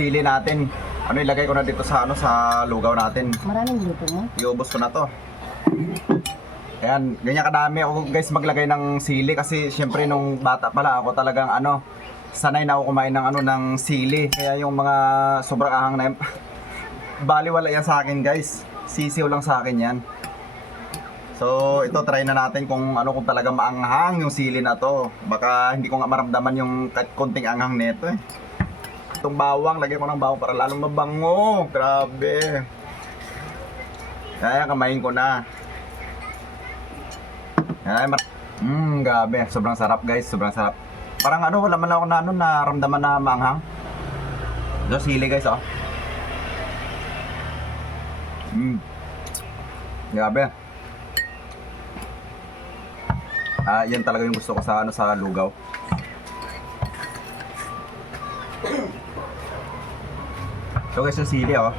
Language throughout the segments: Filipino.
Sili natin. Ano, ilagay ko na dito sa sa lugaw natin. Maraming luto mo? Iubos ko na to. Ayan, ganyan kadami ako guys maglagay ng sili kasi syempre nung bata pala ako talagang sanay na ako kumain ng ng sili. Kaya yung mga sobrang ahang na baliwala yan sa akin guys. Sisiw lang sa akin yan. So ito try na natin kung kung talaga maanghang yung sili na to. Baka hindi ko nga maramdaman yung konting anghang nito eh. Itong bawang, lagyan ko ng bawang para lalong mabango. Grabe. Kaya kamain ko na. Grabe. Sobrang sarap guys. Sobrang sarap. Parang wala man ako na naramdaman na maanghang. Ito sili guys oh. Grabe. Yan talaga yung gusto ko sa sa lugaw. So guys, yung sili oh.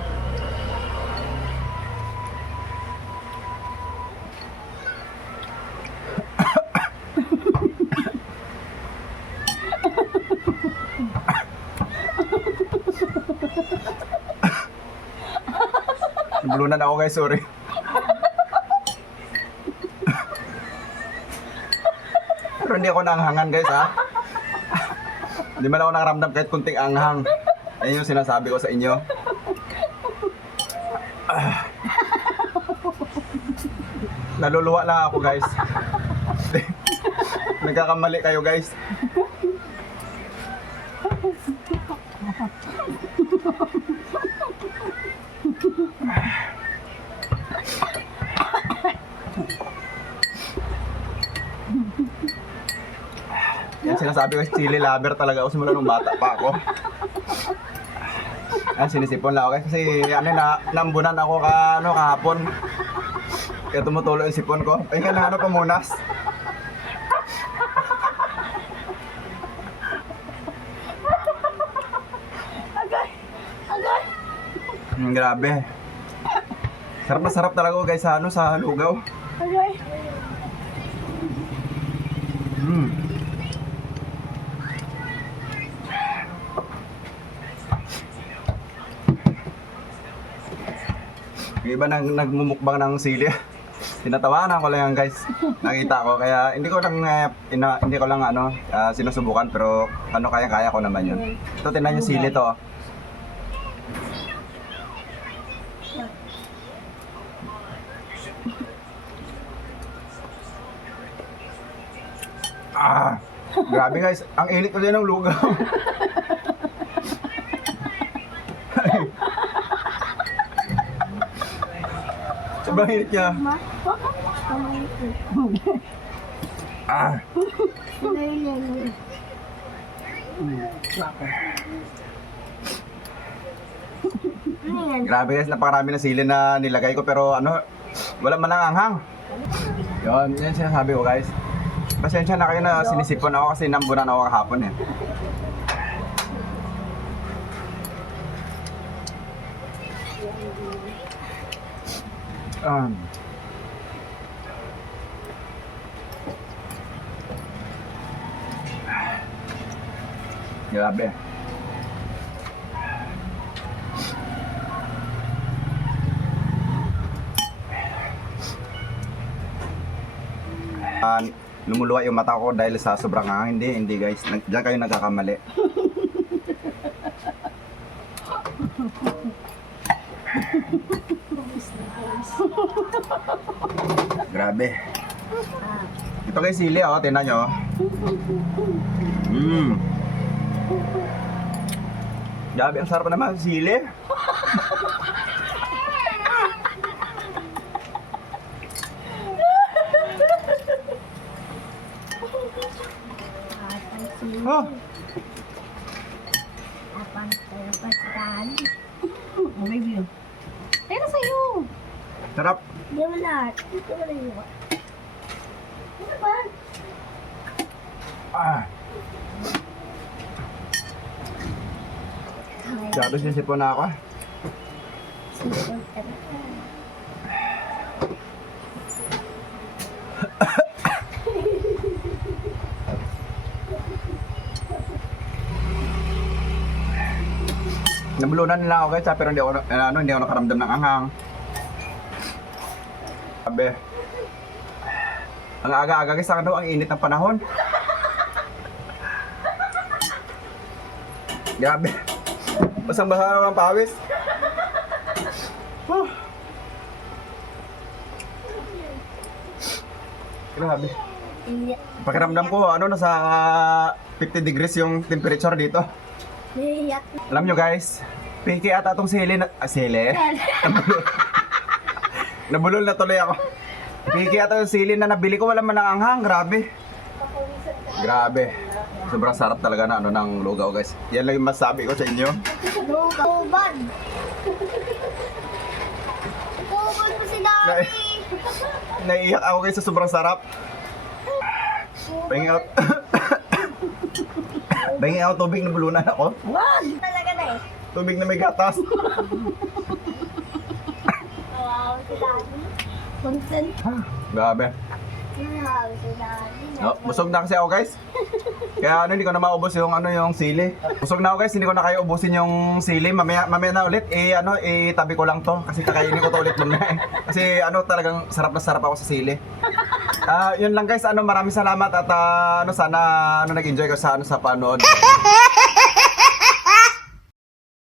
Bulunan ako guys, sorry. Pero hindi ako naanghangan guys ha. Hindi man ako nakaramdam kahit kunting anghang. Yan yung sinasabi ko sa inyo. Naluluwa lang ako guys. Nagkakamali kayo guys. Yan sinasabi ko, chili lover talaga ako simula nung bata pa ako. Yan sinisipon lang ako guys kasi nambunan ako kahapon. Kaya tumutulo yung sipon ko. Ay nga na pamunas. Grabe. Sarap na sarap talaga guys sa lugaw. Agay. Yung iba nagmumukbang ng sili. Tinatawanan ko lang yan guys. Nakita ko kaya hindi ko lang sinusubukan pero kaya ko naman yun. Ito tingnan yung sili to. Grabe guys, ang init ko din ng lugaw. Sobrang init niya. Grabe guys, napakarami na sili na nilagay ko pero wala man lang anghang. Yan sinasabi ko guys. Pasensya na kayo na sinisipon ako kasi nambunan ako kahapon eh. Grabe. Lumuluwa yung mata ko dahil sa sobrang hindi guys. Diyan kayo nagkakamali. Grabe. Ito kay sili oh, tingnan nyo. Grabe, ang sarap naman sili. Oh. Baby. Pero sa'yo. Sarap. Hindi mo lahat. Ito mo lang yun. Ano ba? Grabe, sisipon na ako. Nabulunan nila ako guys, pero hindi ako nakaramdam ng anghang. Sabi. Ang aga-aga guys, ang init ng panahon. Grabe. Basang-basa na ng pawis. Grabe. Pakiramdam ko, nasa 50 degrees yung temperature dito. Naiyak. Alam nyo guys, piki ata itong sili na... sili? Nabulol na tuloy ako. Piki ata yung sili na nabili ko, wala man ng anghang. Grabe. Grabe. Sobrang sarap talaga na ng lugaw guys. Yan lang yung masabi ko sa inyo. Ubad. Ubad po si Daddy. Naiiyak ako guys sa sobrang sarap. Pahingi out. Pahingi out tubig, nabulunan ako. Wag! Talaga na eh. Tubig na may gatas. Wow, si Daddy. Consent. Grabe. Wow, si Daddy. No, busog na kasi ako guys. Kaya hindi ko na maubos yung yung sili. Busog na ako guys, hindi ko na kayo ubusin yung sili. Mamaya na ulit itabi ko lang to kasi kakainin ko to ulit muna eh. Kasi talagang sarap na sarap ako sa sili. Yun lang guys, maraming salamat at sana nag-enjoy ka sa sa panood.